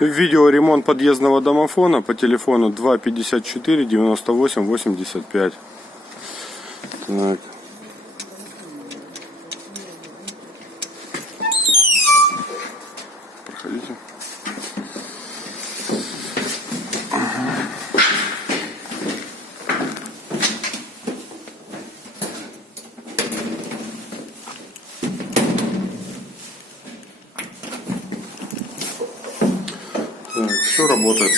Видео ремонт подъездного домофона по телефону 254 98 85. Так. Проходите. Так, все работает.